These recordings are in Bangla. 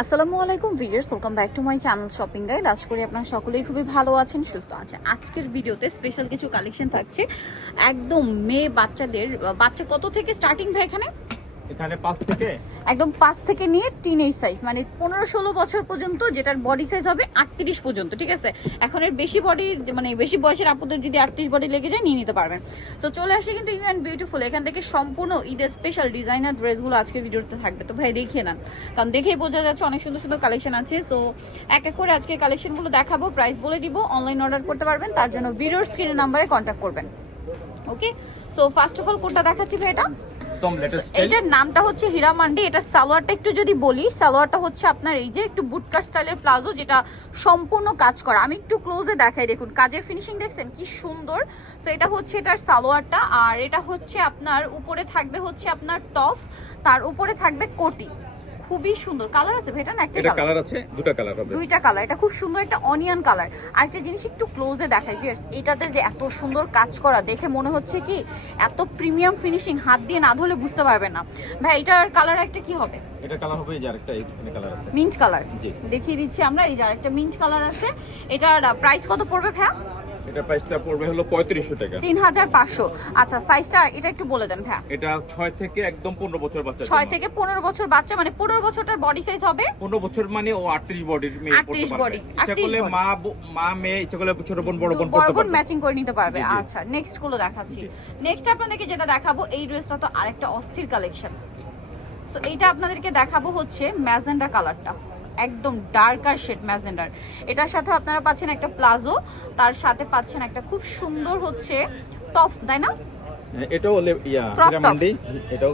আসসালামু আলাইকুম viewers welcome back to my channel shopping guide আশা করি আপনারা সকলেই খুবই ভালো আছেন, সুস্থ আছেন। আজকের ভিডিওতে স্পেশাল কিছু কালেকশন থাকছে। একদম মেয়ে বাচ্চাদের, বাচ্চা কত থেকে স্টার্টিং ভাই এখানে? এখানে পাঁচ থেকে? একদম পাঁচ থেকে নিয়ে টিন সাইজ মানে পনেরো ষোলো বছর পর্যন্ত যেটার বডি সাইজ হবে আটত্রিশ পর্যন্ত, ঠিক আছে? এখন এর বেশি বডি মানে বেশি বয়সের আপুদের যদি আটত্রিশ বডি লেগে যায়, নিয়ে নিতে পারবেন। তো চলে আসে কিন্তু ইউ অ্যান্ড বিউটিফুল, এখান থেকে সম্পূর্ণ ঈদের স্পেশাল ডিজাইনার ড্রেসগুলো আজকে ভিডিওতে থাকবে। তো ভাই, দেখিয়ে নেন কারণ দেখেই বোঝা যাচ্ছে অনেক সুন্দর সুন্দর কালেকশন আছে। সো এক এক করে আজকে কালেকশনগুলো দেখাবো প্রাইস বলে দিব অনলাইন অর্ডার করতে পারবেন, তার জন্য ভিডিওর স্ক্রিনের নাম্বারে কন্ট্যাক্ট করবেন। Okay so first of all কোনটা দেখাচ্ছি ভাই এটা? একদম লেটেস্ট এটার নামটা হচ্ছে হীরা মান্ডি এটা সালোয়ারটা একটু যদি বলি সালোয়ারটা হচ্ছে আপনার এই যে একটু বুটকাট স্টাইলের প্লাজো যেটা সম্পূর্ণ কাজ করা। আমি একটু ক্লোজে দেখাই দেখুন কাজের ফিনিশিং দেখছেন? কি সুন্দর। সো এটা হচ্ছে এটার সালোয়ারটা আর এটা হচ্ছে আপনার উপরে থাকবে হচ্ছে আপনার টপস তার উপরে থাকবে কোটি। খুবই সুন্দর। কালার আছে ভেটা না একটা এটা কালার আছে দুটো কালার হবে। দুইটা কালার এটা খুব সুন্দর একটা অনিয়ন কালার আর একটা জিনিস একটু ক্লোজে দেখাই ভিয়ার্স এটাতে যে এত সুন্দর কাজ করা দেখে মনে হচ্ছে কি এত প্রিমিয়াম ফিনিশিং হাত দিয়ে না ধরলে বুঝতে পারবেন না। ভাই এটার কালার একটা কি হবে? এটা কালার হবে এই যে আরেকটা এখানে কালার আছে। মিন্ট কালার দেখিয়ে দিচ্ছি আমরা এই যে আরেকটা মিন্ট কালার আছে। এটার প্রাইস কত পড়বে ভ্যা এটা প্রাইসটা পড়বে হলো পঁয়ত্রিশশো টাকা। তিন হাজার পাঁচশো। আচ্ছা সাইজটা এটা একটু বলে দেন এটা ছয় থেকে একদম পনেরো বছর বাচ্চা ছয় থেকে পনেরো বছর বাচ্চা মানে পনেরো বছরটার বডি সাইজ হবে? পনেরো বছর মানে ও আটত্রিশ বডির মেয়ে 38 পড়তে পারবে। body, ইচ্ছা করলে মা মা মেয়ে ইচ্ছা করলে ছোট বোন বড় বোন পড়তে পারবে। ম্যাচিং করে নিতে পারবে। আচ্ছা নেক্সটগুলো দেখাচ্ছি। নেক্সট আপনাদেরকে যেটা দেখাবো এই ড্রেসটা তো আরেকটা অস্থির কালেকশন সো এইটা আপনাদেরকে দেখাবো হচ্ছে ম্যাজেন্ডা কালারটা একদম ডার্কার শেড ম্যাজেন্ডার এটার সাথে আপনারা পাচ্ছেন একটা প্লাজো তার সাথে পাচ্ছেন একটা খুব সুন্দর হচ্ছে টপস তাই না? এটাও ইয়া হীরামান্ডি এটাও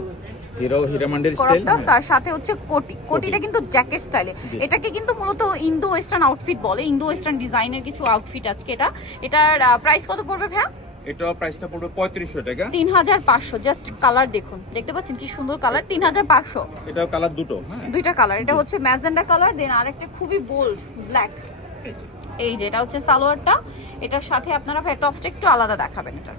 হিরো হীরামান্ডির স্টাইল টপস তার সাথে হচ্ছে কোটি কোটিটা কিন্তু জ্যাকেট স্টাইলে এটাকে কিন্তু মূলত ইন্দো ওয়েস্টার্ন আউটফিট বলে। ইন্দো ওয়েস্টার্ন ডিজাইনের কিছু আউটফিট আজকে এটা। এটার প্রাইস কত পড়বে ভাইয়া? এটাও প্রাইসটা পড়বে পঁয়ত্রিশশো টাকা। তিন হাজার পাঁচশো জাস্ট কালার দেখুন। দেখতে পাচ্ছেন কি সুন্দর কালার তিন হাজার পাঁচশো। এটাও কালার দুটো হ্যাঁ। দুইটা কালার এটা হচ্ছে ম্যাজেন্ডা কালার দেন আরেকটা খুবই বোল্ড ব্ল্যাক এই যে, এটা হচ্ছে সালোয়ারটা। এটার সাথে আপনারা ভাই টপসটা একটু আলাদা দেখাবেন এটা।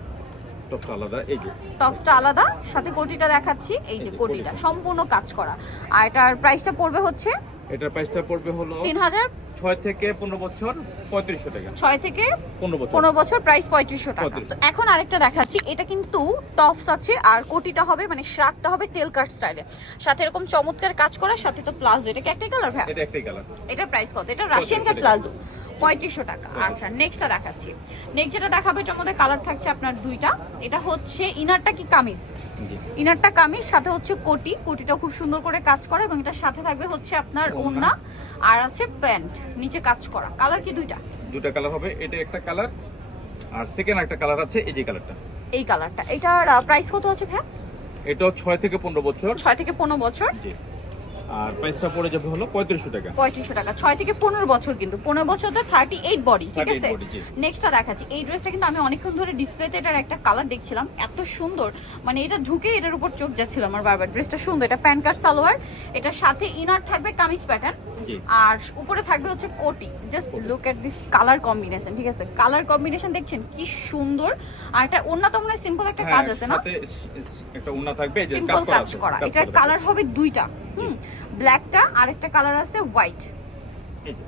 টপটা আলাদা এই যে। টপসটা আলাদা সাথে কোটিটা দেখাচ্ছি এই যে কোটিটা। সম্পূর্ণ কাজ করা। আর এটার প্রাইসটা পড়বে হচ্ছে এটার প্রাইসটা পড়বে হলো তিন হাজার ছয় থেকে পনেরো বছর পঁয়ত্রিশশো টাকা। 6 থেকে পনেরো বছর। পনেরো বছর প্রাইস পঁয়ত্রিশশো টাকা। তো এখন আরেকটা দেখাচ্ছি এটা কিন্তু টপস আছে আর কোটিটা হবে মানে শ্রাকটা হবে টেল কাট স্টাইলে সাথে এরকম চমৎকার কাজ করা সাথে তো প্লাজো। এটা কি একটাই কালার ভাই এটা একটাই কালার এটা প্রাইস কত? এটা রাশিয়ান কাট প্লাজো। পঁয়ত্রিশশো টাকা। আচ্ছা নেক্সটটা দেখাচ্ছি। নেক্সট যেটা দেখাবো এটার মধ্যে কালার থাকছে আপনার দুইটা। এটা হচ্ছে ইনারটা কি কামিজ? ইনারটা কামিজ সাথে হচ্ছে কোটি। কোটিটা খুব সুন্দর করে কাজ করা এবং এটার সাথে থাকবে হচ্ছে আপনার ওড়না। আর আছে প্যান্ট নিচে কাজ করা। কালার কি দুইটা? দুটা কালার হবে এটা একটা কালার আর সেকেন্ড একটা কালার আছে এই যে কালারটা এই কালারটা এটার প্রাইস কত আছে ভাই এটাও ছয় থেকে পনেরো বছর। ছয় থেকে পনেরো বছর। জি। আর প্রাইসটা পড়ে যাবে হলো পঁয়ত্রিশশো টাকা। পঁয়ত্রিশশো টাকা। ছয় থেকে পনেরো বছর কিন্তু। পনেরো বছর তো থার্টি এইট বডি ঠিক আছে? নেক্সটটা দেখাচ্ছি। এই ড্রেসটা কিন্তু আমি অনেকক্ষণ ধরে ডিসপ্লেতে এটার একটা কালার দেখছিলাম। এত সুন্দর। মানে এটা ঢুকে এটার উপর চোখ যাচ্ছিল আমার বারবার। ড্রেসটা সুন্দর। এটা প্যান কার্ড সালোয়ার। এটার সাথে ইনার থাকবে কামিজ প্যাটার্ন আর উপরে থাকবে হচ্ছে কোটি। Just look at this colour combination ঠিক আছে? কালার কম্বিনেশন দেখছেন কি সুন্দর। আর এটা অন্য তো মনে সিম্পল একটা কাজ আছে না? হ্যাঁ, একটা উন্না থাকবে যে সিম্পল কাজ করা। এটার কালার হবে দুইটা। হুম ব্ল্যাকটা আর একটা কালার আছে হোয়াইট এই যে,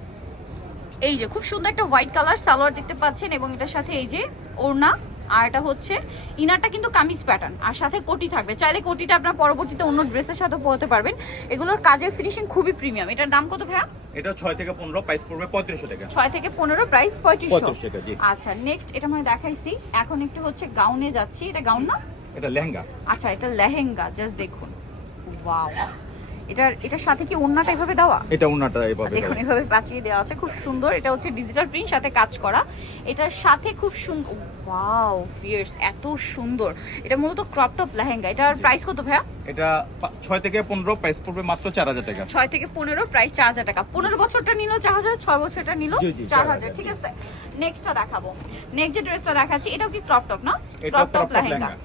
এই যে খুব সুন্দর একটা হোয়াইট কালার সালোয়ার দেখতে পাচ্ছেন এবং এটার সাথে এই যে ওড়না। আর এটা হচ্ছে ইনারটা কিন্তু কামিজ প্যাটার্ন আর সাথে কোটি থাকবে। চাইলে কোটিটা আপনার পরবর্তীতে অন্য ড্রেসের সাথে পরতে পারবেন। এগুলোর কাজের ফিনিশিং খুবই প্রিমিয়াম এটার দাম কত ভাইয়া? এটা ছয় থেকে পনেরো প্রাইস পড়বে পঁয়ত্রিশশো টাকা। ছয় থেকে পনেরো প্রাইস পঁয়ত্রিশশো। পঁয়ত্রিশ টাকা জি। আচ্ছা নেক্সট এটা মানে দেখাইছি। এখন একটু হচ্ছে গাউনে যাচ্ছি। এটা গাউন না? এটা লেহেঙ্গা। আচ্ছা এটা লেহেঙ্গা জাস্ট দেখুন। ওয়াও এটার এটার সাথে কি ওড়নাটা এভাবে দেওয়া? এটা উন্নাটা এভাবে দেখুন। এভাবে পাচিয়ে দেওয়া আছে। খুব সুন্দর। এটা হচ্ছে ডিজিটাল প্রিন্ট সাথে কাজ করা। এটার সাথে খুব সুন্দর ওয়াও ফিয়ার্স এত সুন্দর। এটা মূলত ক্রপ টপ লেহেঙ্গা। এটার প্রাইস কত ভাইয়া? এটা পা- ছয় থেকে পনেরো প্রাইস পড়বে মাত্র চার হাজার টাকা। ছয় থেকে পনেরো প্রাইস চার হাজার টাকা। পনেরো বছরটা নিল চার হাজার ছয় বছরটা নিল জি, জি, চার 4000 হাজার। ঠিক আছে? নেক্সটটা দেখাবো। নেক্সট যে ড্রেসটা দেখাচ্ছি এটাও কি ক্রপ টপ না? Crop top lehenga.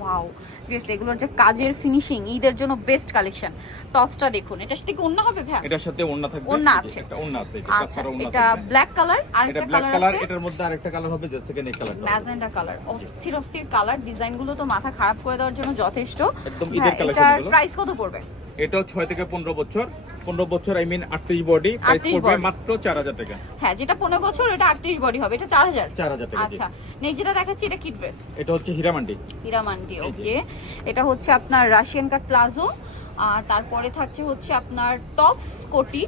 Wow viewers এগুলোর যে কাজের ফিনিশিং ঈদের জন্য বেস্ট কালেকশন টপসটা দেখুন। এটার সাথে কি অন্য হবে ভাই এটার সাথে ওন্না থাকবে। আছে। একটা ওন্না আছে এটা আচ্ছা এটা ব্ল্যাক কালার আর একটা কালার কালার এটার মধ্যে আরেকটা কালার হবে যে সেকেন্ড এই কালার ম্যাজেন্ডা কালার অস্থির অস্থির কালার ডিজাইনগুলো তো মাথা খারাপ করে দেওয়ার জন্য যথেষ্ট। একদম হ্যাঁ ঈদের কালেকশন এটার প্রাইস কত পড়বে? এটাও ছয় থেকে পনেরো বছর। পনেরো বছর আই মিন আটত্রিশ বডি প্রাইস পড়বে মাত্র চার হাজার টাকা। হ্যাঁ যেটা পনেরো বছর এটা আটত্রিশ বডি হবে এটা চার হাজার। চার হাজার টাকা আচ্ছা নেক্সট যেটা দেখাচ্ছি এটা কি ড্রেস এটা হচ্ছে হীরামান্ডি। হিরামান্ডি ওকে এটা হচ্ছে আপনার রাশিয়ান কাট প্লাজো আর তারপরে থাকছে হচ্ছে আপনার টপস কোটি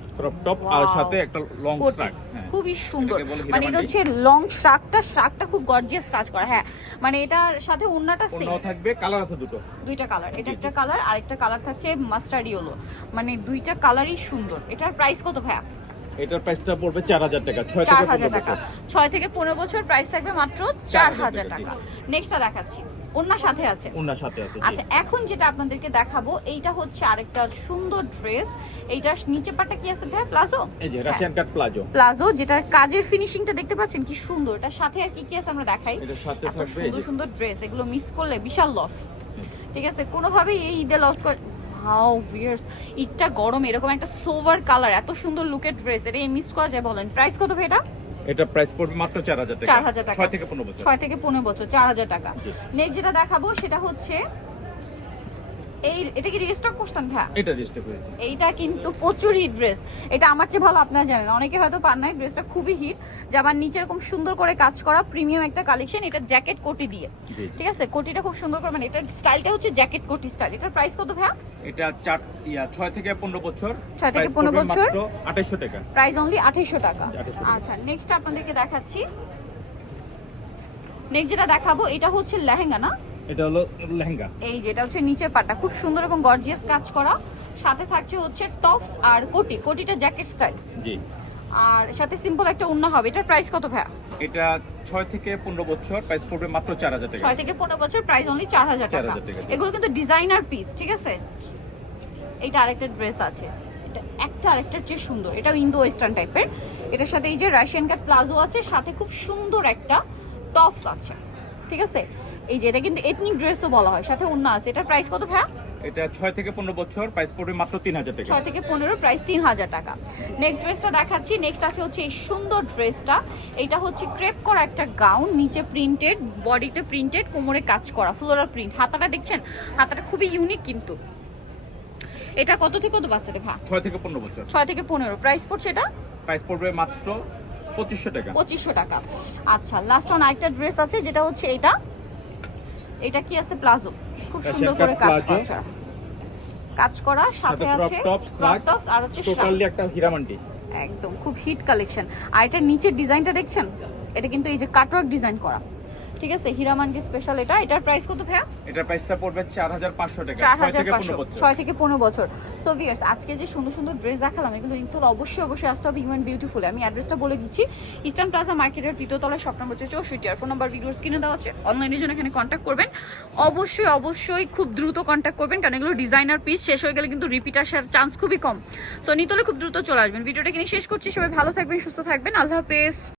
টপ আর সাথে একটা লং কোটি খুবই সুন্দর। মানে এটা হচ্ছে লং শ্রাকটা শ্রাকটা খুব গর্জিয়াস কাজ করা হ্যাঁ। মানে এটার সাথে উন্নাটা সেম থাকবে কালার আছে দুটো। দুইটা কালার এটা। একটা কালার আর একটা কালার থাকছে মাস্টার্ড ইয়েলো মানে দুইটা কালারই সুন্দর। এটার প্রাইস কত ভাইয়া? এটার প্রাইসটা পড়বে চার হাজার টাকা ছয় চার থেকে হাজার পনেরো টাকা। বছর ছয় থেকে পনেরো বছর প্রাইস থাকবে মাত্র চার চার হাজার হাজার টাকা। টাকা, নেক্সটটা দেখাচ্ছি। ওনার সাথে আছে। ওনার সাথে আছে আচ্ছা এখন যেটা আপনাদেরকে দেখাবো এইটা হচ্ছে আরেকটা সুন্দর ড্রেস। এইটার নিচে পাটটা কি আছে ভাই প্লাজো এই যে রাশিয়ান কাট প্লাজো প্লাজো যেটার কাজের ফিনিশিংটা দেখতে পাচ্ছেন? কি সুন্দর। এটার সাথে আর কি কি আছে আমরা দেখাই? এটার সাথে থাকবে সুন্দর সুন্দর ড্রেস এগুলো মিস করলে বিশাল লস ঠিক আছে? কোনোভাবেই এই ঈদে লস করে হাউ ভিয়ার্স ঈদটা গরম এরকম একটা সোভার কালার এত সুন্দর লুকের ড্রেস এটা মিস করা যায় বলেন। প্রাইস কত ভাই এটা? এটা প্রাইস পড়বে মাত্র চার হাজার টাকা। চার হাজার টাকা। ছয় থেকে পনেরো বছর। ছয় থেকে পনেরো বছর চার হাজার টাকা। নেক্সট যেটা দেখাবো সেটা হচ্ছে এই এটা কি রিস্টক করছেন ভাই এটা রেজিস্টার করেছে এইটা কিন্তু প্রচুর হিট ড্রেস এটা আমার চেয়ে ভালো আপনারা জানেন। অনেকে হয়তো পান নাই ড্রেসটা খুবই হিট যে আমার নিচে এরকম সুন্দর করে কাজ করা প্রিমিয়াম একটা কালেকশন এটা জ্যাকেট কোটি দিয়ে। ঠিক আছে? কোটিটা খুব সুন্দর করে মানে এটার স্টাইলটা হচ্ছে জ্যাকেট কোটি স্টাইল এটার প্রাইস কত ভাইয়া এটা চার ইয়া ছয় থেকে পনেরো বছর। ছয় থেকে Price পনেরো পড়বে বছর? মাত্র আঠাইশশো টাকা। প্রাইস অনলি আঠাইশশো 2800 টাকা। আচ্ছা নেক্সট আপনাদেরকে দেখাচ্ছি। নেক্সট যেটা দেখাবো এটা হচ্ছে লেহেঙ্গা না? এটা হলো লেহেঙ্গা। এই যেটা হচ্ছে নিচের পাটটা। খুব সুন্দর এবং গর্জিয়াস কাজ করা। সাথে থাকছে হচ্ছে টপস আর কোটি। কোটিটা জ্যাকেট স্টাইল জি। আর সাথে সিম্পল একটা উন্না হবে। এটার প্রাইস কত ভাইয়া? এটা ছয় থেকে পনেরো বছর। প্রাইস পড়বে মাত্র চার হাজার টাকা। ছয় থেকে পনেরো বছর প্রাইস অনলি চার হাজার টাকা 4,000 টাকা। এগুলো কিন্তু ডিজাইনার পিস ঠিক আছে? এইটা আরেকটা ড্রেস আছে। এটা একটা আরেকটার চেয়ে সুন্দর। এটাও ইন্দো ওয়েস্টার্ন টাইপের এটার সাথে এই যে রাশিয়ান কাট প্লাজো আছে। সাথে খুব সুন্দর একটা টপস আছে। ঠিক আছে? এই যে এটা কিন্তু এথনিক ড্রেসও বলা হয়। সাথে অন্য আছে। এটার প্রাইস কত ভাইয়া? এটা ছয় থেকে পনেরো বছর। প্রাইস পড়বে মাত্র তিন হাজার টাকা। ছয় থেকে পনেরো প্রাইস তিন হাজার টাকা। নেক্সট ড্রেসটা দেখাচ্ছি। নেক্সট আছে হচ্ছে এই সুন্দর ড্রেসটা এটা হচ্ছে ক্রেপ করা একটা গাউন নিচে প্রিন্টেড বডিতে প্রিন্টেড কোমরে কাজ করা ফ্লোরাল প্রিন্ট হাতাটা দেখছেন? হাতাটা খুবই ইউনিক কিন্তু। এটা কত থেকে কত বাচ্চাদের ভা ছয় থেকে পনেরো বছর। ছয় থেকে পনেরো। প্রাইস পড়ছে এটা? প্রাইস পড়বে মাত্র পঁচিশশো টাকা। পঁচিশশো টাকা। আচ্ছা লাস্ট ওয়ান আরেকটা ড্রেস আছে যেটা হচ্ছে এটা। এটা কি আছে? প্লাজো খুব সুন্দর করে কাজ করা। কাজ করা সাথে সাথে আছে ক্রপ টপস আর হচ্ছে টোটালি একটা হীরামান্ডি। একদম খুব হিট কালেকশন আর এটা নিচের ডিজাইনটা দেখছেন? এটা কিন্তু এই যে কাটওয়ার্ক ডিজাইন করা। ঠিক আছে হীরামান্ডি স্পেশাল এটা। এটার প্রাইস কত ভাইয়া? এটার প্রাইসটা পড়বে চার হাজার পাঁচশো টাকা চার ছয় হাজার থেকে পাঁচশো পনেরো বছর। সো ভিয়ার্স আজকে যে সুন্দর সুন্দর ড্রেস দেখালাম এগুলো কিন্তু অবশ্যই অবশ্যই আসতে হবে ইউএন বিউটিফুল আমি অ্যাড্রেসটা বলে দিচ্ছি। ইস্টার্ন প্লাজা মার্কেটের তৃতীয় তলায় শপ নম্বর হচ্ছে চৌষট্টি। আর ফোন নাম্বার ভিডিওস কিনে দেওয়া আছে। অনলাইনের জন্য এখানে কন্ট্যাক্ট করবেন। অবশ্যই অবশ্যই খুব দ্রুত কন্ট্যাক্ট করবেন কারণ এগুলো ডিজাইনার পিস শেষ হয়ে গেলে কিন্তু রিপিট আসার চান্স খুবই কম। সো নিতলে খুব দ্রুত চলে আসবেন। ভিডিওটা কিনে শেষ করছি। সবাই ভালো থাকবেন সুস্থ থাকবেন। আল্লাহ হাফেজ।